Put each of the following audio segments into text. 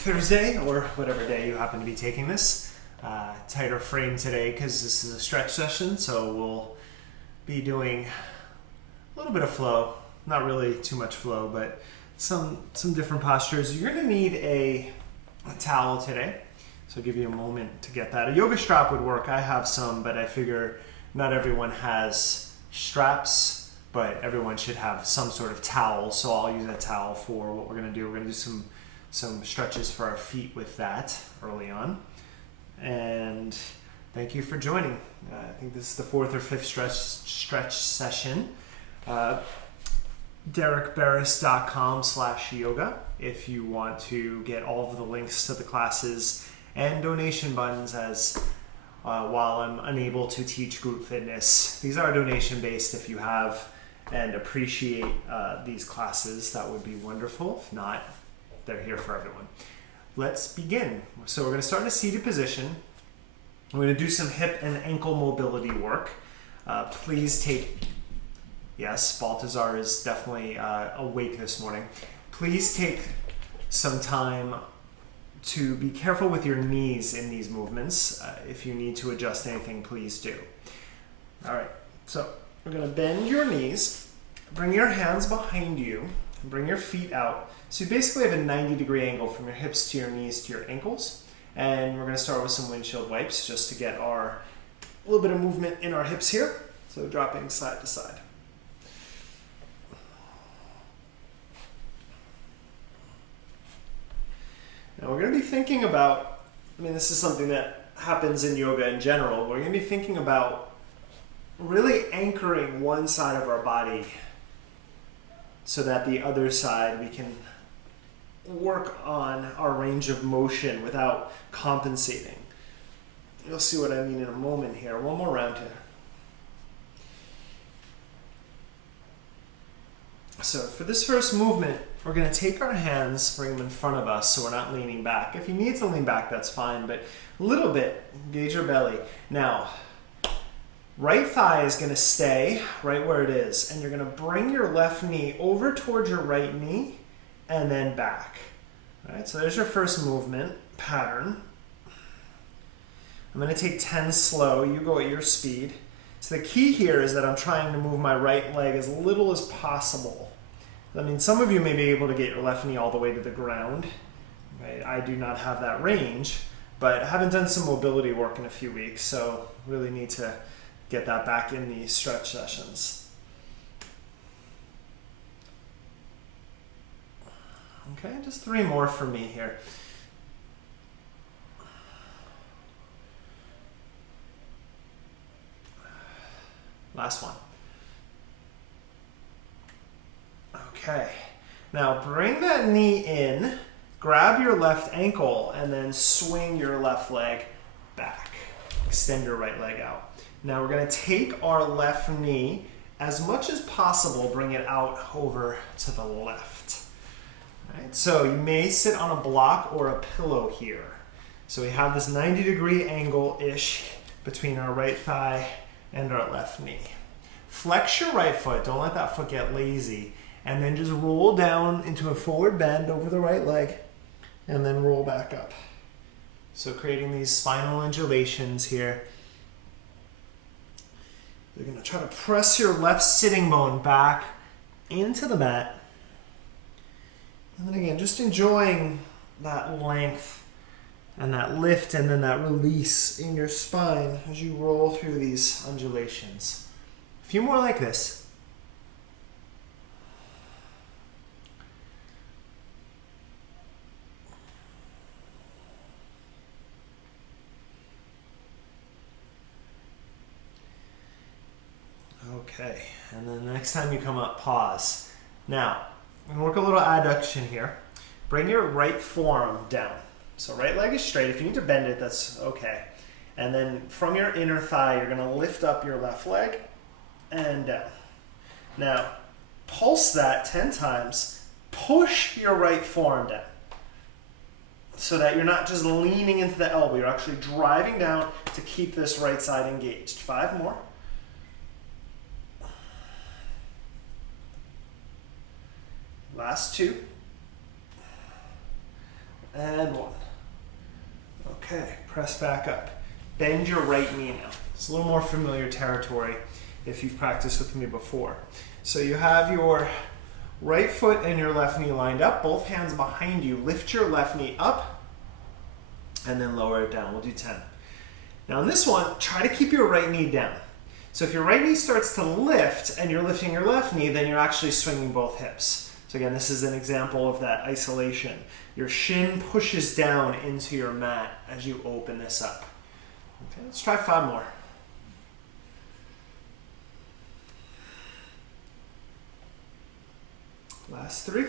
Thursday, or whatever day you happen to be taking this. Tighter frame today because this is a stretch session, so we'll be doing a little bit of flow. Not really too much flow, but some different postures. You're going to need a towel today, so I'll give you a moment to get that. A yoga strap would work. I have some, but I figure not everyone has straps, but everyone should have some sort of towel, so I'll use a towel for what we're going to do. We're going to do some stretches for our feet with that early on. And thank you for joining. I think this is the fourth or fifth stretch session. DerekBarris.com/yoga if you want to get all of the links to the classes and donation buttons as while I'm unable to teach group fitness. These are donation based. If you have and appreciate these classes, that would be wonderful. If not, they're here for everyone. Let's begin. So we're going to start in a seated position. We're going to do some hip and ankle mobility work. Please take, yes, Baltazar is definitely awake this morning. Please take some time to be careful with your knees in these movements. If you need to adjust anything, please do. All right, so we're going to bend your knees, bring your hands behind you, and bring your feet out. So you basically have a 90-degree angle from your hips to your knees to your ankles. And we're going to start with some windshield wipes just to get a little bit of movement in our hips here. So dropping side to side. Now we're going to be thinking about, this is something that happens in yoga in general. We're going to be thinking about really anchoring one side of our body so that the other side we can work on our range of motion without compensating. You'll see what I mean in a moment here. One more round here. So for this first movement, we're going to take our hands, bring them in front of us so we're not leaning back. If you need to lean back, that's fine, but a little bit, engage your belly. Now, right thigh is going to stay right where it is, and you're going to bring your left knee over towards your right knee and then back. All right, so there's your first movement pattern. I'm going to take 10 slow. You go at your speed. So the key here is that I'm trying to move my right leg as little as possible. Some of you may be able to get your left knee all the way to the ground. Right? I do not have that range, but I haven't done some mobility work in a few weeks, so really need to get that back in these stretch sessions. Okay, just 3 more for me here. Last one. Okay, now bring that knee in, grab your left ankle, and then swing your left leg back. Extend your right leg out. Now we're going to take our left knee, as much as possible, bring it out over to the left. Right, so you may sit on a block or a pillow here. So we have this 90-degree angle-ish between our right thigh and our left knee. Flex your right foot, don't let that foot get lazy, and then just roll down into a forward bend over the right leg, and then roll back up. So creating these spinal undulations here. You're going to try to press your left sitting bone back into the mat. And then again, just enjoying that length and that lift and then that release in your spine as you roll through these undulations. A few more like this. Okay, and then the next time you come up, pause. Now, we're going to work a little adduction here. Bring your right forearm down. So right leg is straight. If you need to bend it, that's okay. And then from your inner thigh, you're going to lift up your left leg and down. Now, pulse that 10 times. Push your right forearm down so that you're not just leaning into the elbow. You're actually driving down to keep this right side engaged. 5 more. Last 2. and 1. Okay, press back up. Bend your right knee now. It's a little more familiar territory if you've practiced with me before. So you have your right foot and your left knee lined up, both hands behind you. Lift your left knee up and then lower it down. We'll do 10. Now in this one, try to keep your right knee down. So if your right knee starts to lift and you're lifting your left knee, then you're actually swinging both hips. So again, this is an example of that isolation. Your shin pushes down into your mat as you open this up. Okay, let's try 5 more. Last 3.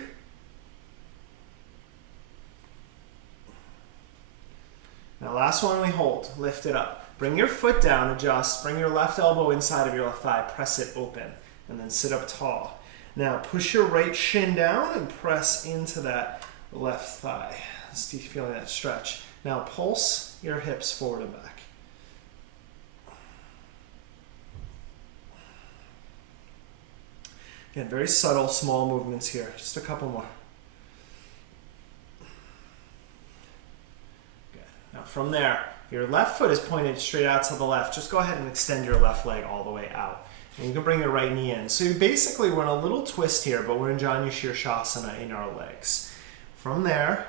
Now last one we hold. Lift it up. Bring your foot down, adjust. Bring your left elbow inside of your left thigh. Press it open. And then sit up tall. Now push your right shin down and press into that left thigh. See if you're feeling that stretch. Now pulse your hips forward and back. Again, very subtle, small movements here. Just a couple more. Good. Now from there, your left foot is pointed straight out to the left. Just go ahead and extend your left leg all the way out. And you can bring your right knee in. So basically we're in a little twist here, but we're in Janu Shirshasana in our legs. From there,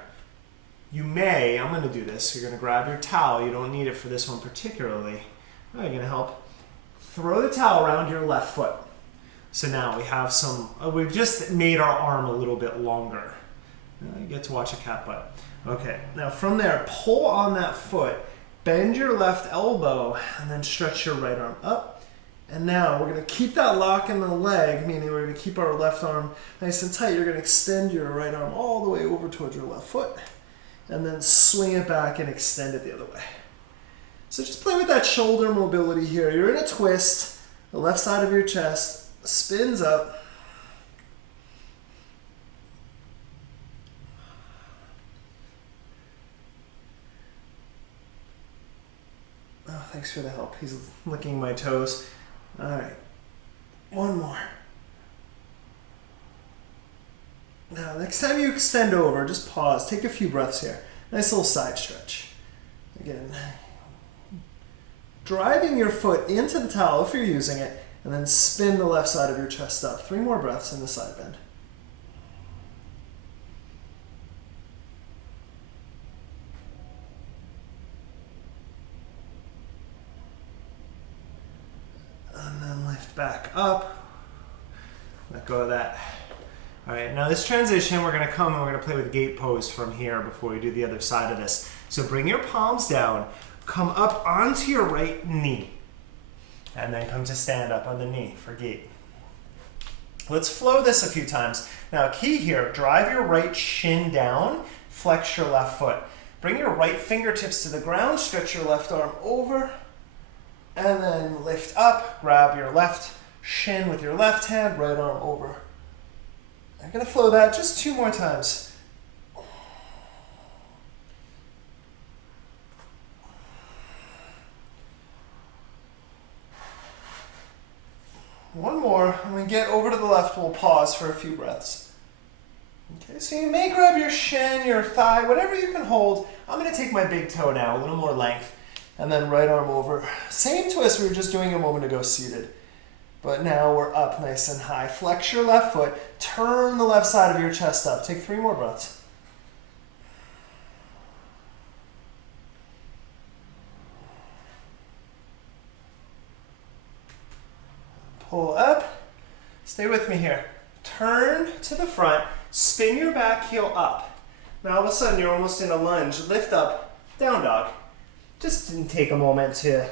you may, I'm going to do this, you're going to grab your towel. You don't need it for this one particularly. I'm going to help. Throw the towel around your left foot. So now we have some, we've just made our arm a little bit longer. You get to watch a cat butt. Okay, now from there, pull on that foot, bend your left elbow, and then stretch your right arm up. And now we're going to keep that lock in the leg, meaning we're going to keep our left arm nice and tight. You're going to extend your right arm all the way over towards your left foot, and then swing it back and extend it the other way. So just play with that shoulder mobility here. You're in a twist, the left side of your chest spins up. Oh, thanks for the help. He's licking my toes. All right, 1 more. Now, next time you extend over, just pause. Take a few breaths here. Nice little side stretch. Again, driving your foot into the towel if you're using it, and then spin the left side of your chest up. 3 more breaths in the side bend. And then lift back up. Let go of that. All right, now this transition, we're going to come and we're going to play with gate pose from here before we do the other side of this. So bring your palms down, come up onto your right knee, and then come to stand up on the knee for gate. Let's flow this a few times. Now key here, drive your right shin down, flex your left foot. Bring your right fingertips to the ground, stretch your left arm over, and then lift up, grab your left shin with your left hand, right arm over. I'm gonna flow that just 2 more times. One more, and we get over to the left, we'll pause for a few breaths. Okay, so you may grab your shin, your thigh, whatever you can hold. I'm gonna take my big toe now, a little more length, and then right arm over. Same twist we were just doing a moment ago seated. But now we're up nice and high. Flex your left foot, turn the left side of your chest up. Take 3 more breaths. Pull up, stay with me here. Turn to the front, spin your back heel up. Now all of a sudden you're almost in a lunge. Lift up, down dog. Just take a moment to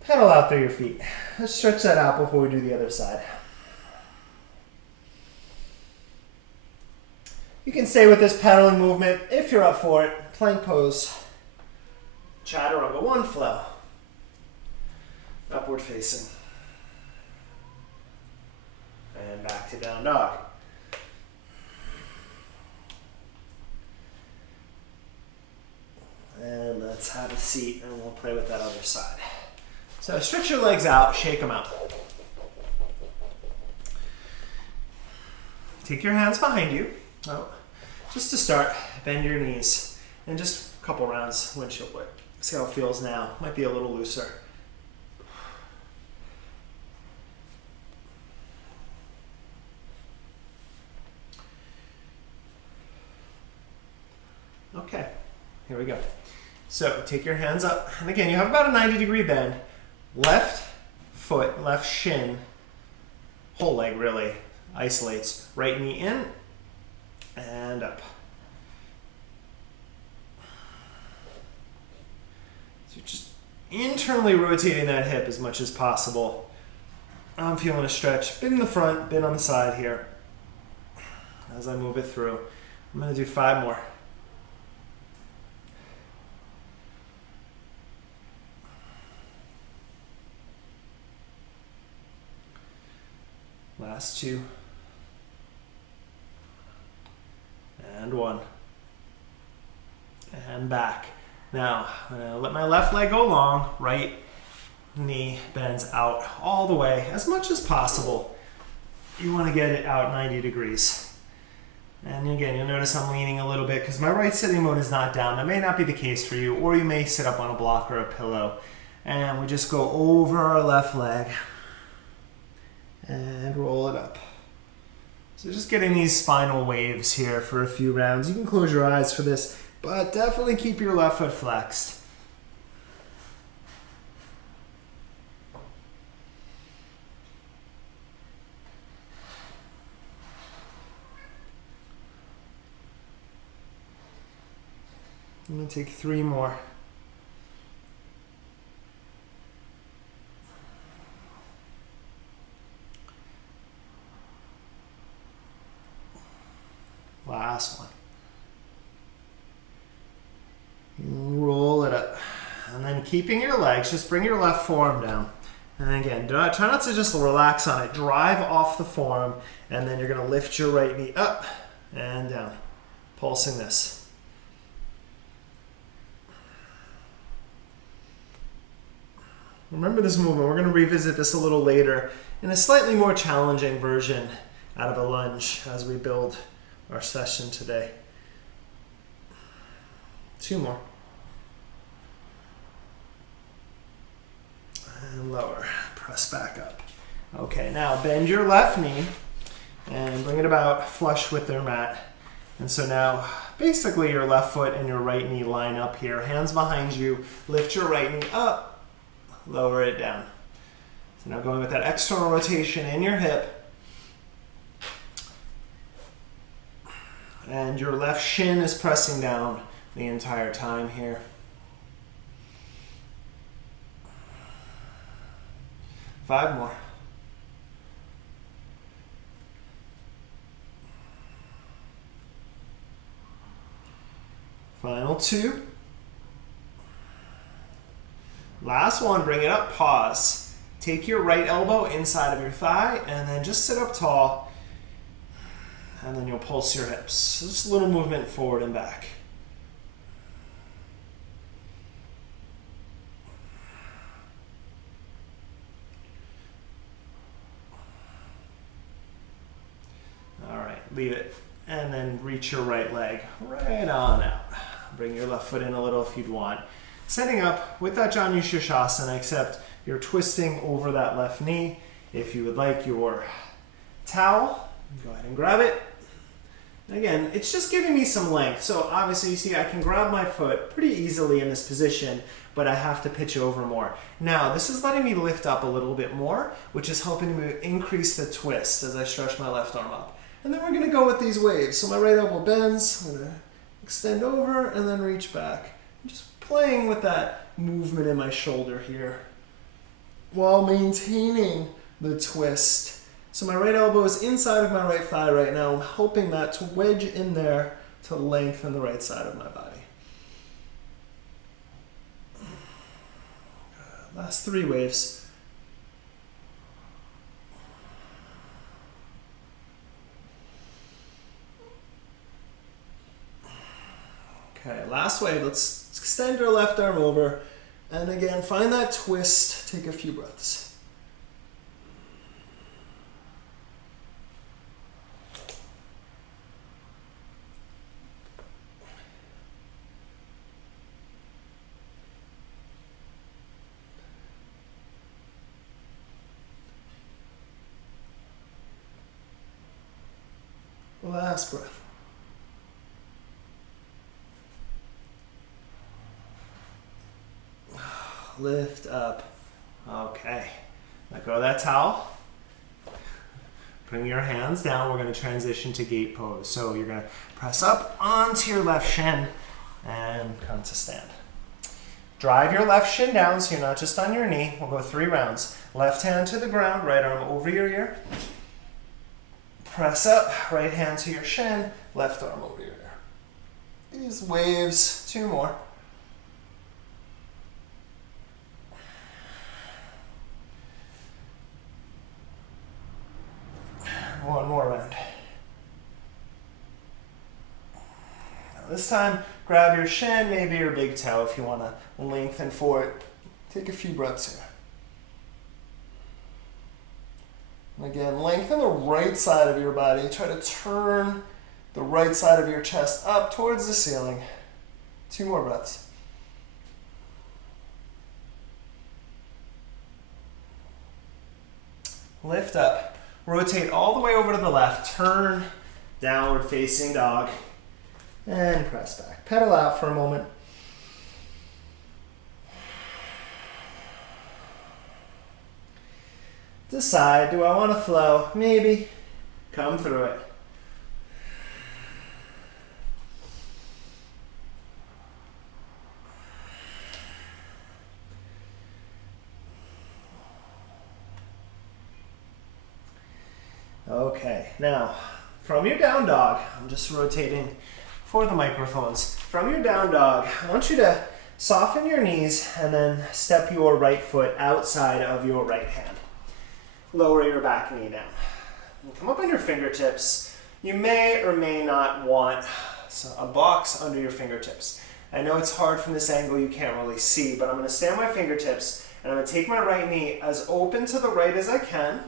pedal out through your feet. Let's stretch that out before we do the other side. You can stay with this pedaling movement if you're up for it. Plank pose. Chaturanga, 1 flow. Upward facing. And back to down dog. And let's have a seat and we'll play with that other side. So stretch your legs out, shake them out. Take your hands behind you. Oh. just to start, bend your knees and just a couple rounds windshield wipe. See how it feels now. Might be a little looser. Okay, here we go. So take your hands up, and again, you have about a 90-degree bend. Left foot, left shin, whole leg really isolates. Right knee in and up. So you're just internally rotating that hip as much as possible. I'm feeling a stretch. Bit in the front, bit on the side here. As I move it through, I'm going to do 5 more. Last 2. And 1. And back. Now, I'm going to let my left leg go long. Right knee bends out all the way as much as possible. You want to get it out 90 degrees. And again, you'll notice I'm leaning a little bit because my right sitting bone is not down. That may not be the case for you, or you may sit up on a block or a pillow. And we just go over our left leg and roll it up. So just getting these spinal waves here for a few rounds. You can close your eyes for this, but definitely keep your left foot flexed. I'm going to take 3 more. Last one. Roll it up. And then keeping your legs, just bring your left forearm down. And again, try not to just relax on it. Drive off the forearm, and then you're going to lift your right knee up and down. Pulsing this. Remember this movement. We're going to revisit this a little later in a slightly more challenging version out of a lunge as we build our session today. 2 more. And lower. Press back up. Okay, now bend your left knee and bring it about flush with their mat. And so now basically your left foot and your right knee line up here. Hands behind you. Lift your right knee up. Lower it down. So now going with that external rotation in your hip. And your left shin is pressing down the entire time here. Five more. Final 2. Last one, bring it up, pause. Take your right elbow inside of your thigh and then just sit up tall. And then you'll pulse your hips. Just a little movement forward and back. All right, leave it. And then reach your right leg right on out. Bring your left foot in a little if you'd want. Setting up with that Janu Shirshasana, except you're twisting over that left knee. If you would like your towel, go ahead and grab it. Again, it's just giving me some length. So obviously you see I can grab my foot pretty easily in this position, but I have to pitch over more. Now, this is letting me lift up a little bit more, which is helping me increase the twist as I stretch my left arm up. And then we're gonna go with these waves. So my right elbow bends, I'm gonna extend over and then reach back. Just playing with that movement in my shoulder here while maintaining the twist. So my right elbow is inside of my right thigh right now. I'm helping that to wedge in there to lengthen the right side of my body. Last 3 waves. Okay, last wave. Let's extend your left arm over. And again, find that twist. Take a few breaths. Last breath. Lift up. Okay. Let go of that towel. Bring your hands down. We're going to transition to gate pose. So you're going to press up onto your left shin and come to stand. Drive your left shin down so you're not just on your knee. We'll go 3 rounds. Left hand to the ground, right arm over your ear. Press up, right hand to your shin, left arm over your ear. These waves, 2 more. One more round. Now this time, grab your shin, maybe your big toe if you want to lengthen forward. Take a few breaths here. And again, lengthen the right side of your body. Try to turn the right side of your chest up towards the ceiling. 2 more breaths. Lift up. Rotate all the way over to the left. Turn, downward facing dog. And press back. Pedal out for a moment. Decide, do I want to flow? Maybe. Come through it. Okay, now from your down dog, I'm just rotating for the microphones. From your down dog, I want you to soften your knees and then step your right foot outside of your right hand. Lower your back knee down. And come up on your fingertips. You may or may not want a box under your fingertips. I know it's hard from this angle, you can't really see, but I'm going to stay on my fingertips and I'm going to take my right knee as open to the right as I can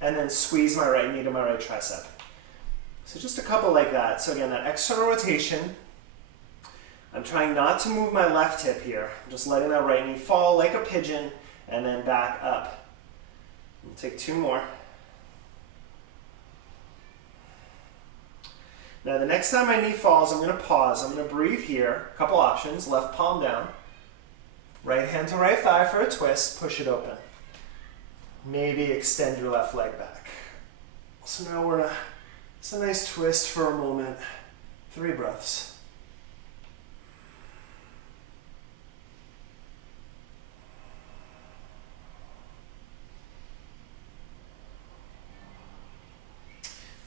and then squeeze my right knee to my right tricep. So just a couple like that. So again, that external rotation. I'm trying not to move my left hip here. I'm just letting that right knee fall like a pigeon and then back up. We'll take 2 more. Now the next time my knee falls, I'm going to pause. I'm going to breathe here. A couple options. Left palm down. Right hand to right thigh for a twist. Push it open. Maybe extend your left leg back. So now we're in it's a nice twist for a moment. 3 breaths.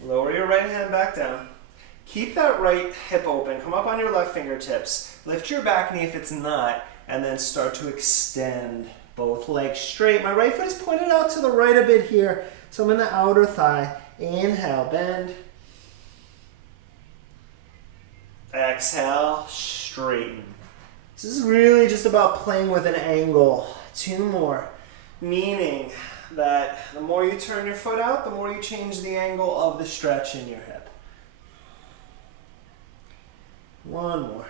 Lower your right hand back down. Keep that right hip open. Come up on your left fingertips. Lift your back knee if it's not, and then start to extend both legs straight. My right foot is pointed out to the right a bit here, so I'm in the outer thigh. Inhale, bend. Exhale, straighten. This is really just about playing with an angle. 2 more, meaning that the more you turn your foot out, the more you change the angle of the stretch in your hip. 1 more.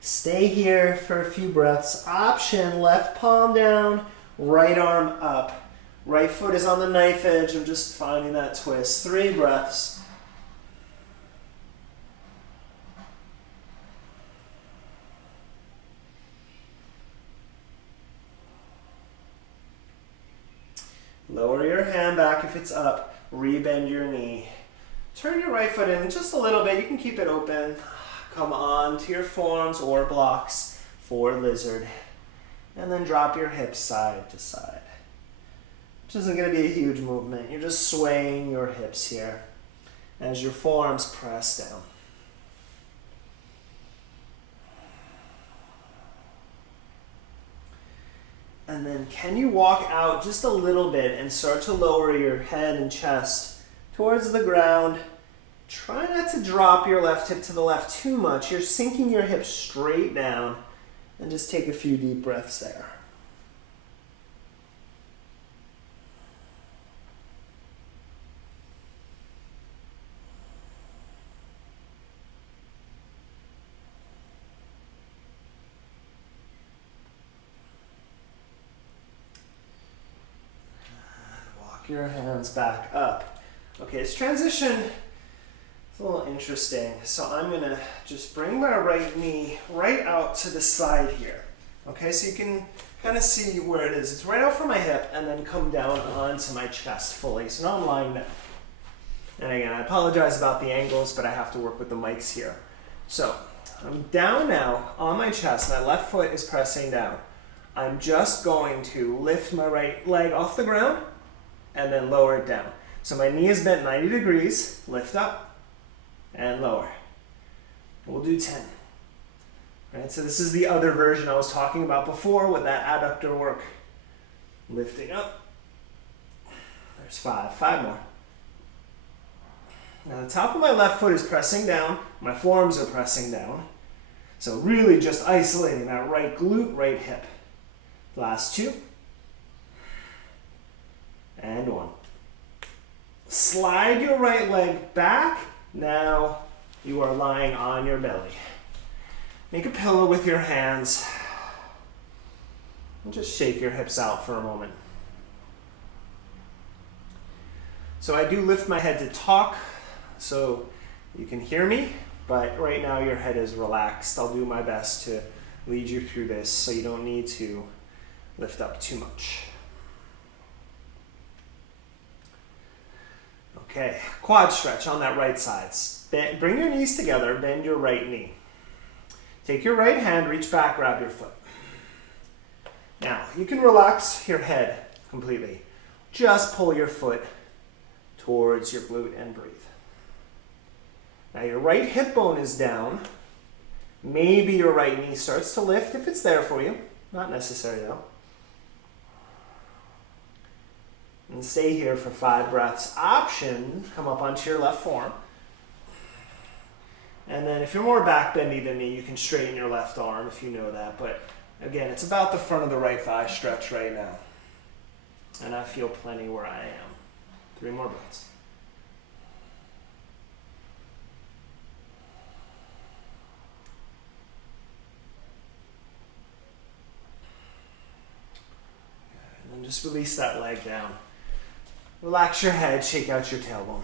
Stay here for a few breaths. Option, left palm down, right arm up. Right foot is on the knife edge. I'm just finding that twist. 3 breaths. Lower your hand back if it's up. Rebend your knee. Turn your right foot in just a little bit. You can keep it open. Come on to your forearms or blocks for lizard. And then drop your hips side to side. Which isn't going to be a huge movement. You're just swaying your hips here as your forearms press down. And then can you walk out just a little bit and start to lower your head and chest towards the ground. Try not to drop your left hip to the left too much. You're sinking your hips straight down, and just take a few deep breaths there. your hands back up. Okay, this transition is a little interesting. So I'm gonna just bring my right knee right out to the side here. Okay, so you can kind of see where it is. It's right out from my hip and then come down onto my chest fully. So now I'm lying down. And again, I apologize about the angles, but I have to work with the mics here. So I'm down now on my chest. My left foot is pressing down. I'm just going to lift my right leg off the ground and then lower it down. So my knee is bent 90 degrees, lift up and lower. We'll do 10. Right, so this is the other version I was talking about before with that adductor work. Lifting up. There's 5. 5 more. Now the top of my left foot is pressing down. My forearms are pressing down. So really just isolating that right glute, right hip. Last 2. And 1. Slide your right leg back. Now you are lying on your belly. Make a pillow with your hands and just shake your hips out for a moment. So I do lift my head to talk so you can hear me, but right now your head is relaxed. I'll do my best to lead you through this so you don't need to lift up too much. Okay, quad stretch on that right side. Bring your knees together, bend your right knee. Take your right hand, reach back, grab your foot. Now, you can relax your head completely. Just pull your foot towards your glute and breathe. Now, your right hip bone is down. Maybe your right knee starts to lift if it's there for you. Not necessary though. And stay here for 5 breaths. Option, come up onto your left forearm. And then if you're more back bendy than me, you can straighten your left arm if you know that. But again, it's about the front of the right thigh stretch right now. And I feel plenty where I am. 3 more breaths. And then just release that leg down. Relax your head, shake out your tailbone.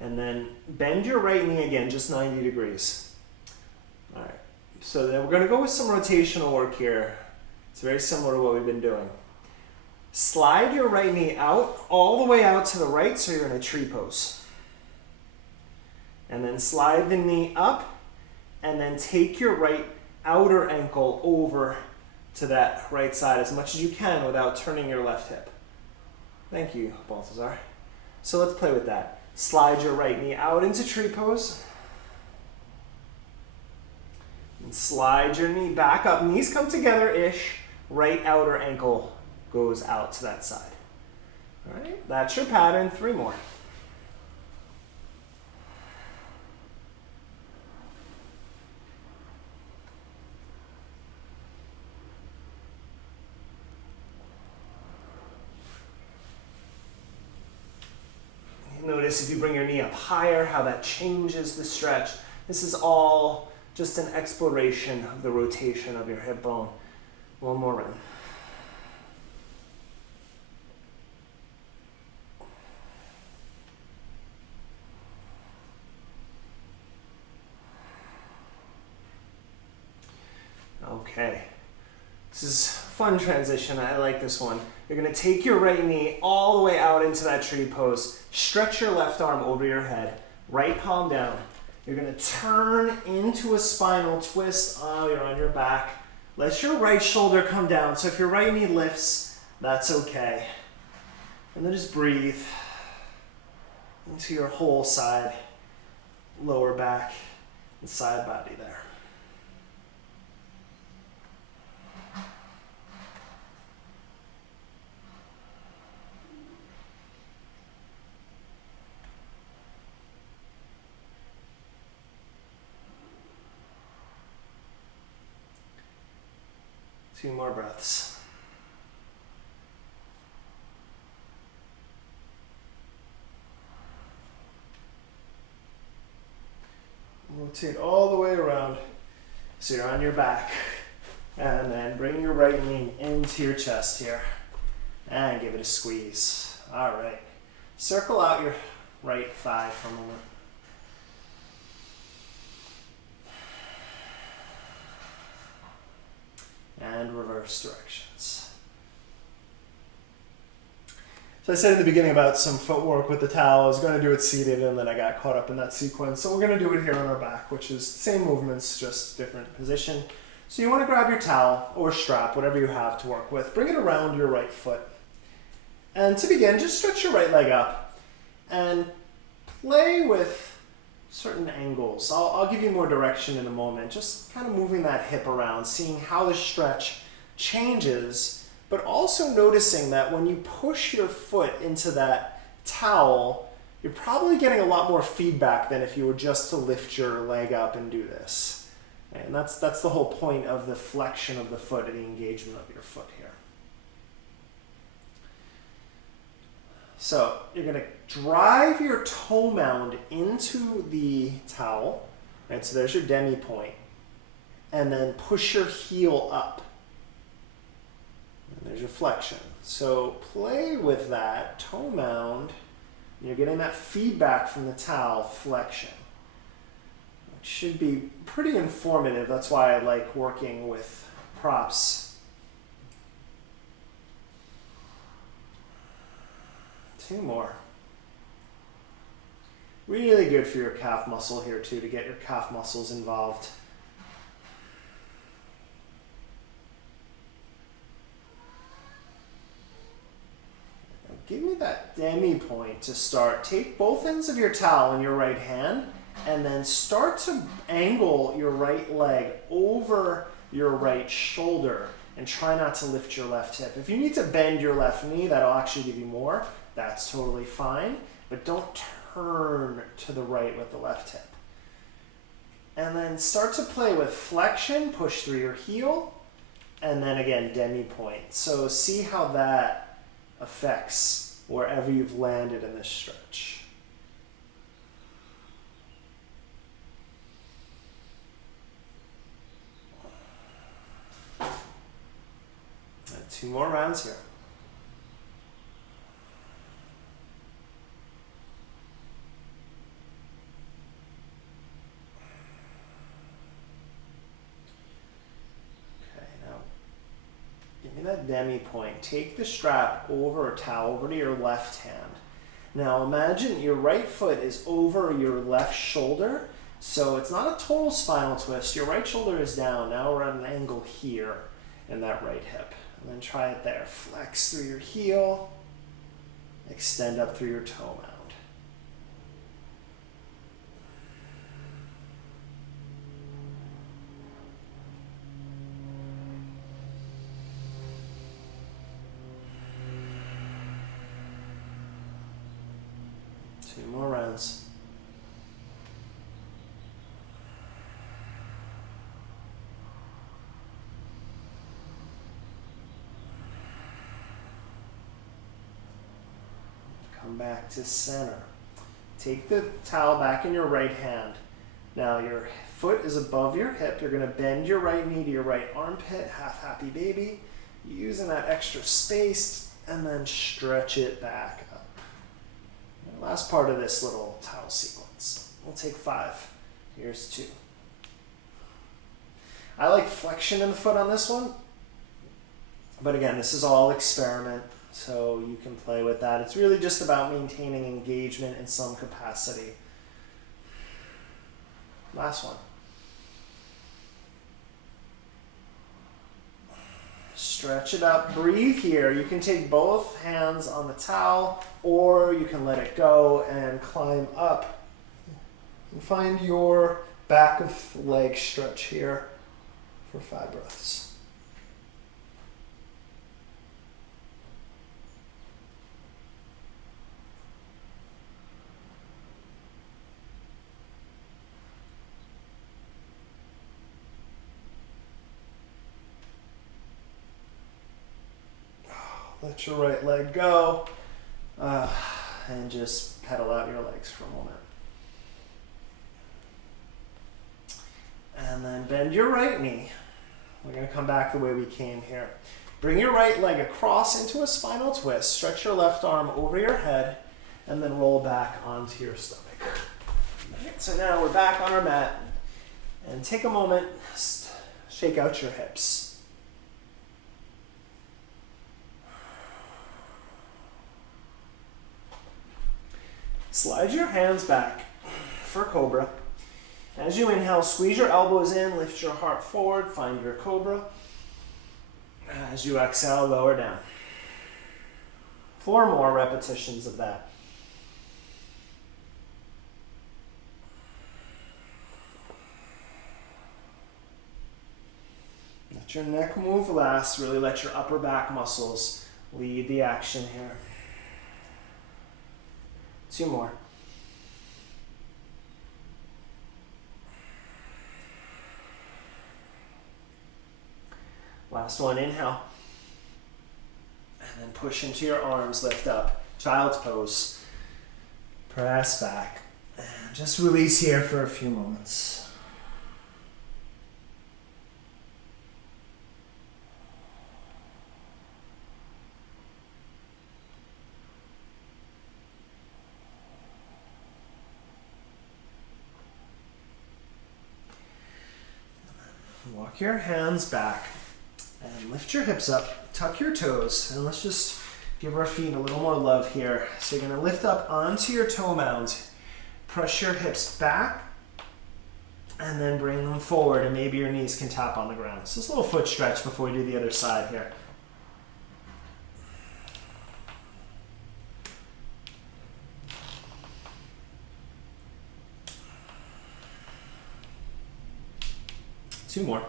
And then bend your right knee again, just 90 degrees. All right, so then we're gonna go with some rotational work here. It's very similar to what we've been doing. Slide your right knee out, all the way out to the right, so you're in a tree pose. And then slide the knee up, and then take your right outer ankle over to that right side as much as you can without turning your left hip. Thank you, Balthazar. So let's play with that. Slide your right knee out into tree pose. And slide your knee back up. Knees come together-ish. Right outer ankle goes out to that side. All right, that's your pattern. 3 more. Notice if you bring your knee up higher, how that changes the stretch. This is all just an exploration of the rotation of your hip bone. 1 more round. Okay. This is a fun transition. I like this one. You're going to take your right knee all the way out into that tree pose. Stretch your left arm over your head. Right palm down. You're going to turn into a spinal twist. Oh, you're on your back. Let your right shoulder come down. So if your right knee lifts, that's okay. And then just breathe into your whole side, lower back, and side body there. Two more breaths. We'll Rotate all the way around. So you're on your back. And then bring your right knee into your chest here. And give it a squeeze. All right. Circle out your right thigh for a moment. And reverse directions. So I said in the beginning about some footwork with the towel. I was going to do it seated and then I got caught up in that sequence. So we're going to do it here on our back, which is same movements, just different position. So you want to grab your towel or strap, whatever you have to work with. Bring it around your right foot. And to begin, just stretch your right leg up and play with certain angles. I'll give you more direction in a moment. Just kind of moving that hip around, seeing how the stretch changes, but also noticing that when you push your foot into that towel, you're probably getting a lot more feedback than if you were just to lift your leg up and do this. And that's the whole point of the flexion of the foot and the engagement of your foot here. So you're going to drive your toe mound into the towel, right? So there's your demi point, and then push your heel up. And there's your flexion. So play with that toe mound. You're getting that feedback from the towel flexion. It should be pretty informative. That's why I like working with props. Two more. Really good for your calf muscle here too, to get your calf muscles involved. Now give me that demi point to start. Take both ends of your towel in your right hand and then start to angle your right leg over your right shoulder and try not to lift your left hip. If you need to bend your left knee, that'll actually give you more. That's totally fine, but don't turn to the right with the left hip. And then start to play with flexion, push through your heel, and then again, demi point. So see how that affects wherever you've landed in this stretch. And 2 more rounds here. That demi point. Take the strap over or towel over to your left hand. Now imagine your right foot is over your left shoulder, so it's not a total spinal twist. Your right shoulder is down. Now we're at an angle here in that right hip. And then try it there. Flex through your heel, extend up through your toe mound. More rounds. Come back to center. Take the towel back in your right hand. Now your foot is above your hip. You're going to bend your right knee to your right armpit, half happy baby, using that extra space, and then stretch it back up. Last part of this little towel sequence. We'll take 5. Here's 2. I like flexion in the foot on this one, but again, this is all experiment, so you can play with that. It's really just about maintaining engagement in some capacity. Last one. Stretch it up, breathe here. You can take both hands on the towel or you can let it go and climb up. And find your back of leg stretch here for 5 breaths. Let your right leg go and just pedal out your legs for a moment. And then bend your right knee. We're going to come back the way we came here. Bring your right leg across into a spinal twist. Stretch your left arm over your head and then roll back onto your stomach. Right, so now we're back on our mat. And take a moment, shake out your hips. Slide your hands back for Cobra. As you inhale, squeeze your elbows in, lift your heart forward, find your Cobra. As you exhale, lower down. 4 more repetitions of that. Let your neck move last. Really let your upper back muscles lead the action here. 2 more. Last one, inhale. And then push into your arms, lift up. Child's pose. Press back. And just release here for a few moments. Walk your hands back and lift your hips up, tuck your toes, and let's just give our feet a little more love here. So you're going to lift up onto your toe mound, press your hips back, and then bring them forward, and maybe your knees can tap on the ground. So just a little foot stretch before we do the other side here. Two more.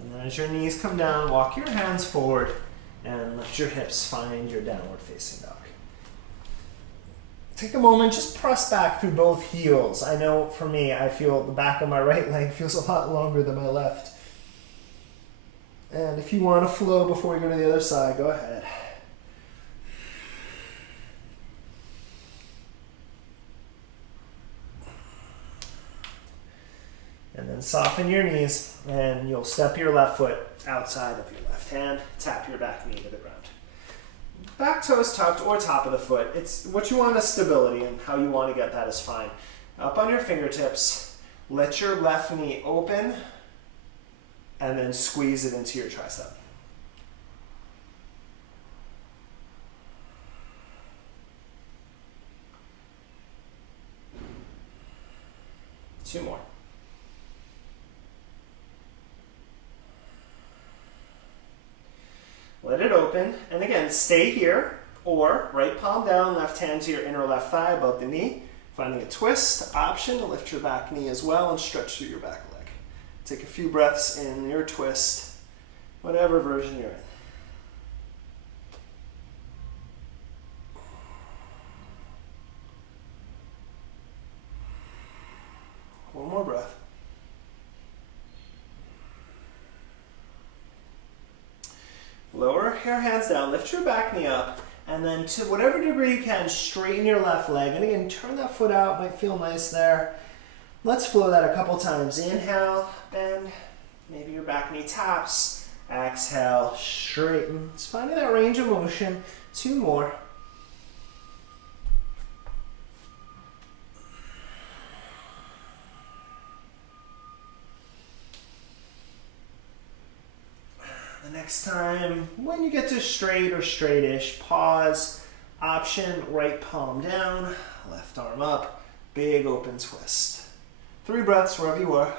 And then as your knees come down, walk your hands forward and lift your hips, find your downward facing dog. Take a moment, just press back through both heels. I know for me, I feel the back of my right leg feels a lot longer than my left. And if you want to flow before we go to the other side, go ahead. And then soften your knees, and you'll step your left foot outside of your left hand, tap your back knee to the ground. Back toes tucked or top of the foot. It's what you want is stability, and how you want to get that is fine. Up on your fingertips, let your left knee open, and then squeeze it into your tricep. Two more. Let it open, and again, stay here, or right palm down, left hand to your inner left thigh above the knee, finding a twist option to lift your back knee as well and stretch through your back leg. Take a few breaths in your twist, whatever version you're in. One more breath. Lower your hands down, lift your back knee up, and then to whatever degree you can, straighten your left leg. And again, turn that foot out, might feel nice there. Let's flow that a couple times. Inhale, bend, maybe your back knee taps. Exhale, straighten. It's finding that range of motion. Two more. The next time, when you get to straight or straightish, pause. Option, right palm down, left arm up, big open twist. 3 breaths wherever you are.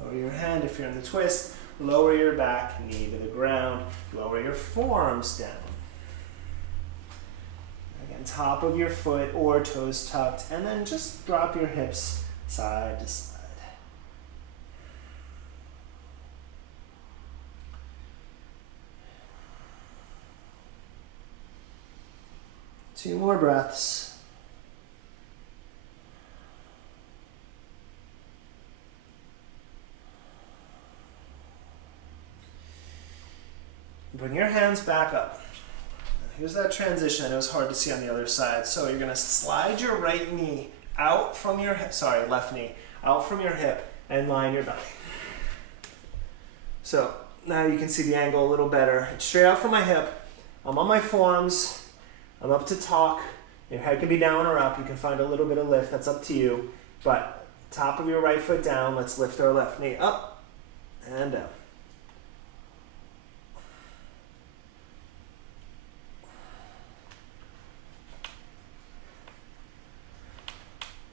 Lower your hand if you're in the twist. Lower your back knee to the ground. Lower your forearms down. Again, top of your foot or toes tucked. And then just drop your hips side to side. 2 more breaths. Bring your hands back up. Here's that transition. I know it's hard to see on the other side. So you're going to slide your right knee out from your hip, left knee, out from your hip and line your belly. So now you can see the angle a little better. It's straight out from my hip. I'm on my forearms. I'm up to talk. Your head can be down or up. You can find a little bit of lift. That's up to you. But top of your right foot down. Let's lift our left knee up and down.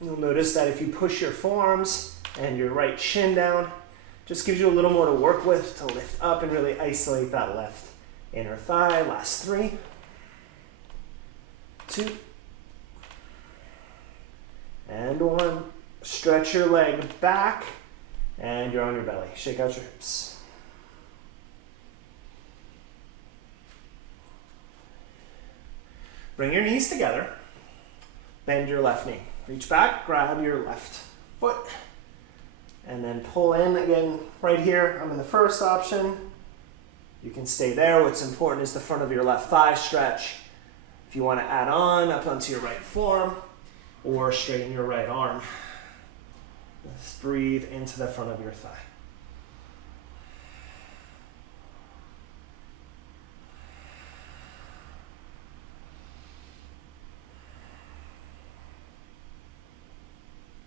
You'll notice that if you push your forearms and your right shin down, just gives you a little more to work with to lift up and really isolate that left inner thigh. Last 3, 2, and 1. Stretch your leg back and you're on your belly. Shake out your hips. Bring your knees together. Bend your left knee. Reach back, grab your left foot, and then pull in again right here. I'm in the first option. You can stay there. What's important is the front of your left thigh stretch. If you want to add on up onto your right forearm or straighten your right arm, just breathe into the front of your thigh.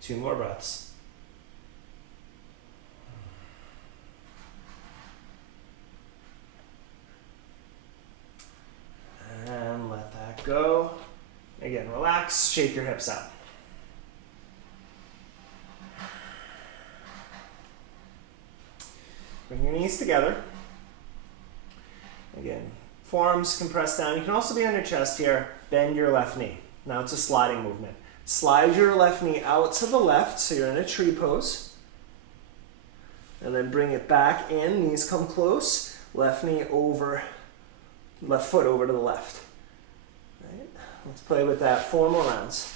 Two more breaths. And let that go. Again, relax, shake your hips out. Bring your knees together. Again, forearms can press down. You can also be on your chest here. Bend your left knee. Now it's a sliding movement. Slide your left knee out to the left, so you're in a tree pose. And then bring it back in, knees come close, left knee over, left foot over to the left. Right? Let's play with that 4 more rounds.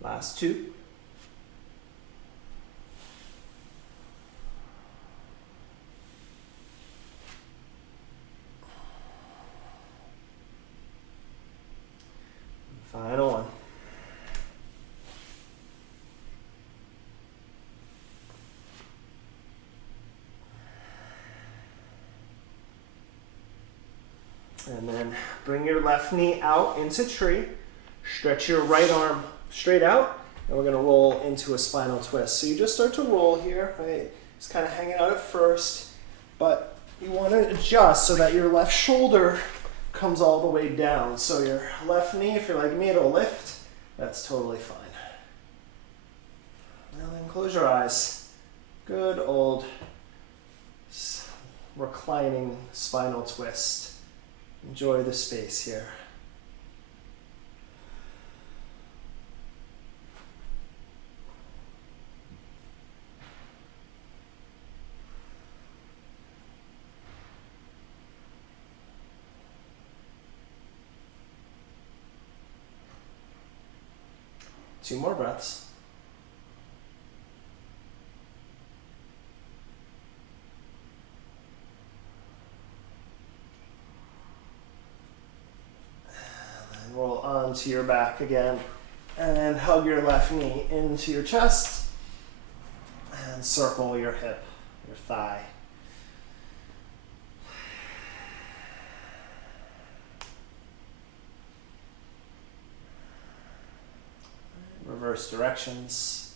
Last 2. Final 1. And then bring your left knee out into tree. Stretch your right arm straight out, and we're going to roll into a spinal twist. So you just start to roll here, right? Just kind of hang it out at first, but you want to adjust so that your left shoulder comes all the way down. So your left knee, if you're like me, it'll lift. That's totally fine. Now then close your eyes. Good old reclining spinal twist. Enjoy the space here. Two more breaths. And then roll onto your back again. And then hug your left knee into your chest. And circle your hip, your thigh. Reverse directions.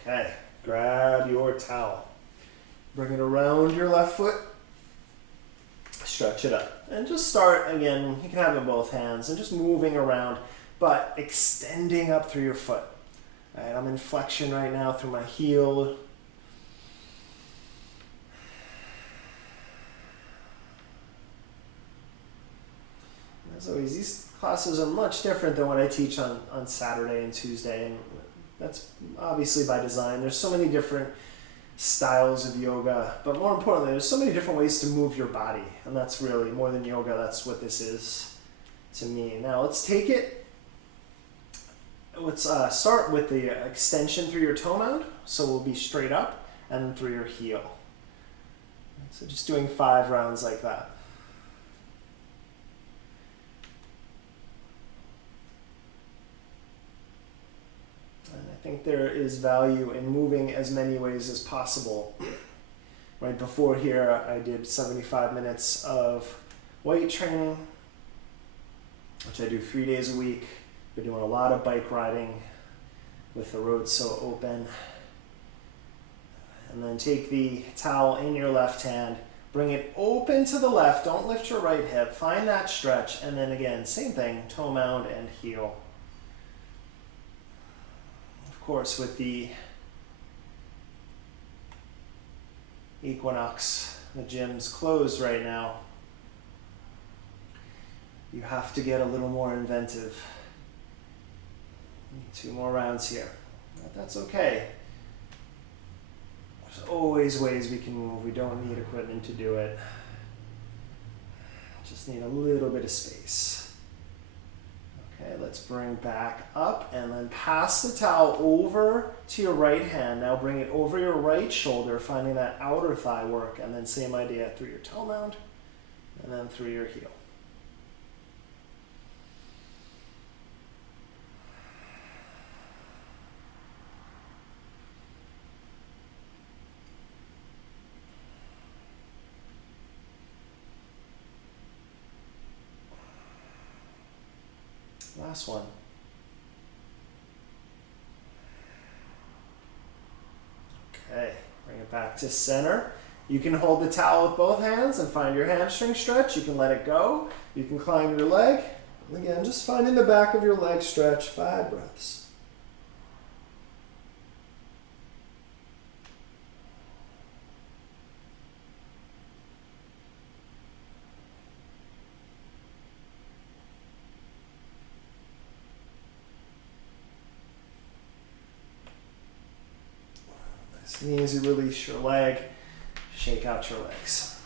Okay, grab your towel. Bring it around your left foot. stretch it up. And just start, again, you can have it in both hands, and just moving around, but extending up through your foot. All right, I'm in flexion right now through my heel. As always, these classes are much different than what I teach on Saturday and Tuesday, and that's obviously by design. There's so many different styles of yoga, but more importantly, there's so many different ways to move your body, and that's really more than yoga. That's what this is to me. Now let's take it. Let's start with the extension through your toe mound, so we'll be straight up and then through your heel. So just doing 5 rounds like that. I think there is value in moving as many ways as possible. Right before here, I did 75 minutes of weight training, which I do 3 days a week. Been doing a lot of bike riding with the road so open. And then take the towel in your left hand, bring it open to the left, don't lift your right hip, find that stretch, and then again, same thing, toe mound and heel. Of course, with the Equinox, the gym's closed right now, you have to get a little more inventive. 2 more rounds here, but that's okay. There's always ways we can move. We don't need equipment to do it. Just need a little bit of space. Okay, let's bring back up and then pass the towel over to your right hand. Now bring it over your right shoulder, finding that outer thigh work, and then same idea through your toe mound and then through your heel. Last one. Okay, bring it back to center. You can hold the towel with both hands and find your hamstring stretch. You can let it go. You can climb your leg. Again, just finding the back of your leg stretch. 5 breaths. Knees, you release your leg, shake out your legs.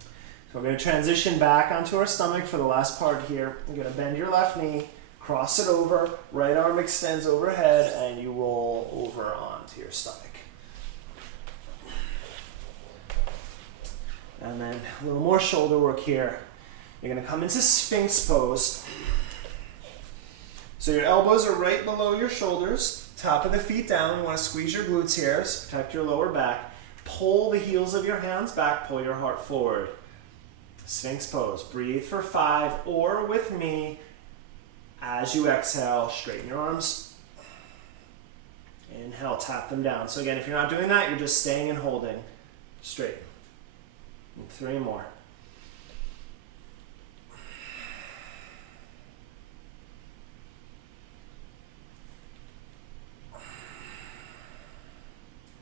So we're going to transition back onto our stomach for the last part here. You're going to bend your left knee, cross it over, right arm extends overhead, and you roll over onto your stomach. And then a little more shoulder work here. You're going to come into Sphinx pose. So your elbows are right below your shoulders. Top of the feet down. You want to squeeze your glutes here, so protect your lower back. Pull the heels of your hands back, pull your heart forward. Sphinx pose. Breathe for 5, or with me, as you exhale, straighten your arms. Inhale, tap them down. So again, if you're not doing that, you're just staying and holding straight. And 3 more.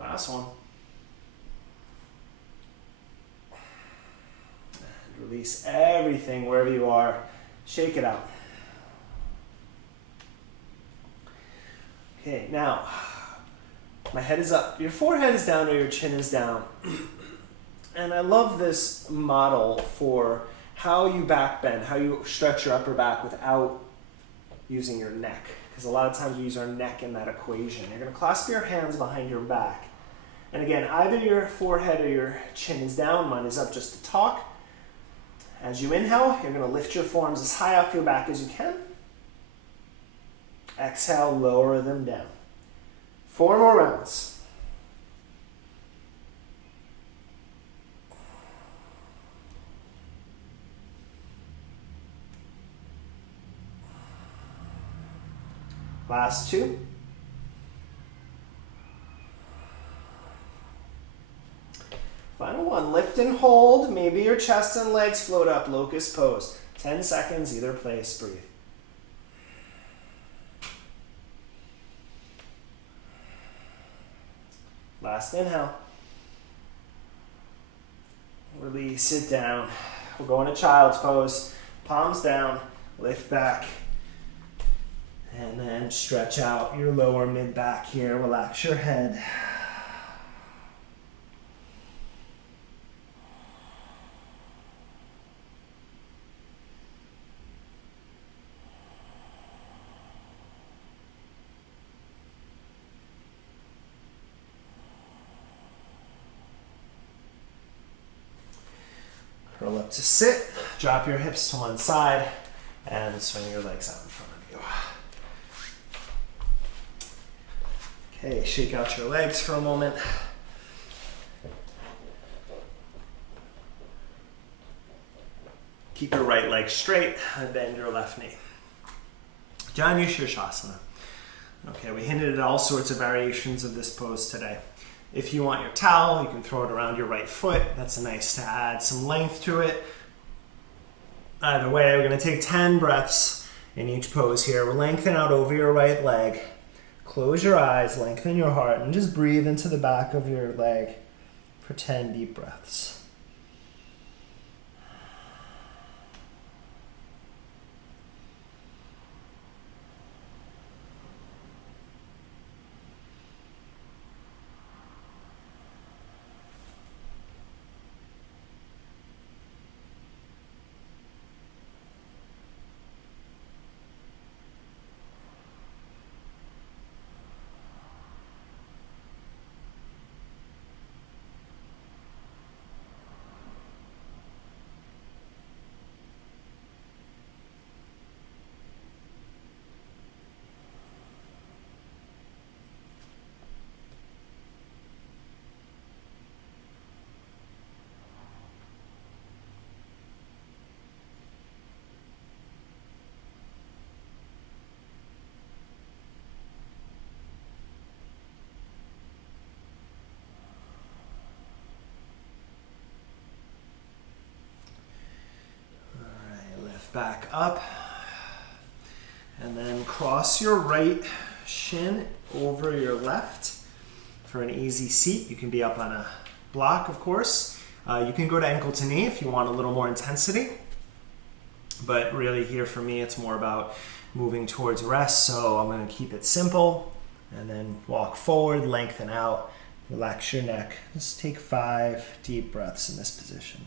Last one. And release everything wherever you are. Shake it out. Okay, now, my head is up. Your forehead is down or your chin is down. And I love this model for how you back bend, how you stretch your upper back without using your neck. Because a lot of times we use our neck in that equation. You're going to clasp your hands behind your back. And again, either your forehead or your chin is down. Mine is up just to talk. As you inhale, you're going to lift your forearms as high off your back as you can. Exhale, lower them down. 4 more rounds. Last 2. Final Final one. Lift and hold. Maybe your chest and legs float up. Locust pose. 10 seconds, either place. Breathe. Last inhale. Release it down. We're going to child's pose. Palms down. Lift back. And then stretch out your lower mid back here. Relax your head. Curl up to sit, drop your hips to one side, and swing your legs out in front of you. Okay, shake out your legs for a moment. Keep your right leg straight and bend your left knee. Janu Shirshasana. Okay, we hinted at all sorts of variations of this pose today. If you want your towel, you can throw it around your right foot. That's nice to add some length to it. Either way, we're going to take 10 breaths in each pose here. We'll lengthen out over your right leg. Close your eyes, lengthen your heart, and just breathe into the back of your leg for 10 deep breaths. Back up, and then cross your right shin over your left for an easy seat. You can be up on a block, of course. You can go to ankle to knee if you want a little more intensity, but really here for me it's more about moving towards rest, so I'm going to keep it simple and then walk forward, lengthen out, relax your neck. Just take 5 deep breaths in this position.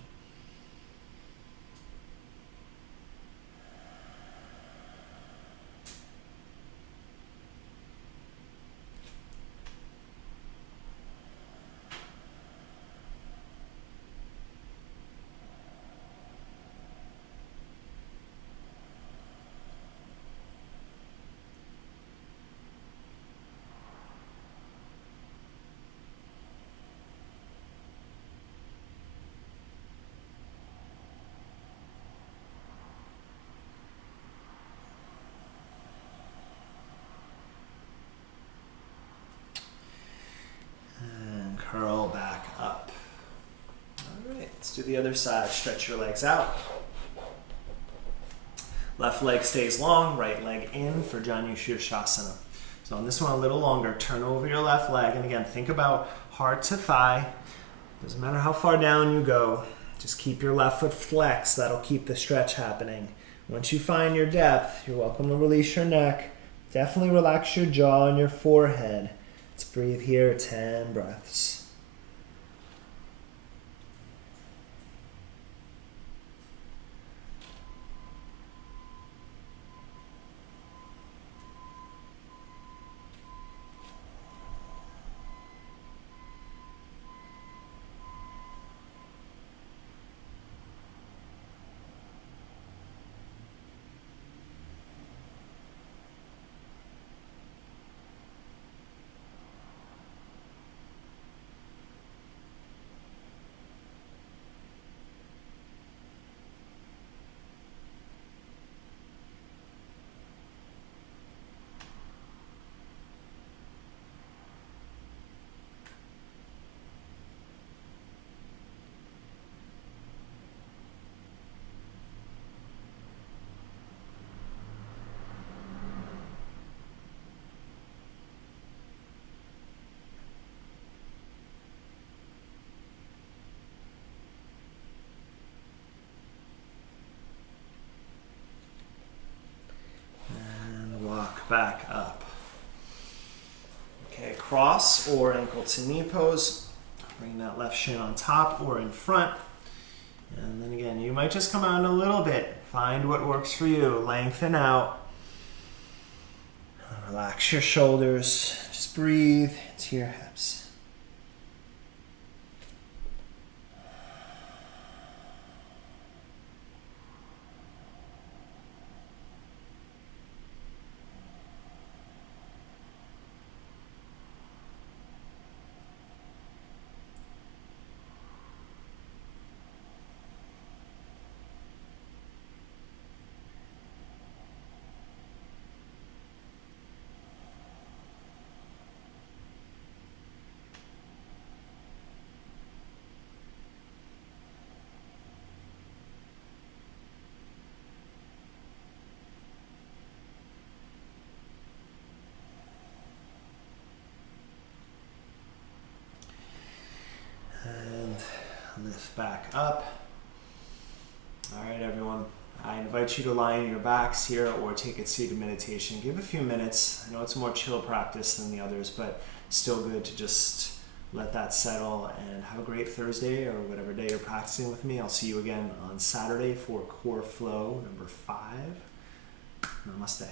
Curl back up. All right, let's do the other side. Stretch your legs out. Left leg stays long, right leg in for Janu Shirshasana. So on this one a little longer, turn over your left leg, and again, think about heart to thigh. Doesn't matter how far down you go, just keep your left foot flexed. That'll keep the stretch happening. Once you find your depth, you're welcome to release your neck. Definitely relax your jaw and your forehead. Let's breathe here, 10 breaths. cross or ankle to knee pose. Bring that left shin on top or in front. And then again, you might just come out a little bit. Find what works for you. Lengthen out. Relax your shoulders. Just breathe into your hips. Lift back up. All right, everyone. I invite you to lie on your backs here or take a seated meditation. Give a few minutes. I know it's a more chill practice than the others, but still good to just let that settle and have a great Thursday or whatever day you're practicing with me. I'll see you again on Saturday for Core Flow number 5. Namaste.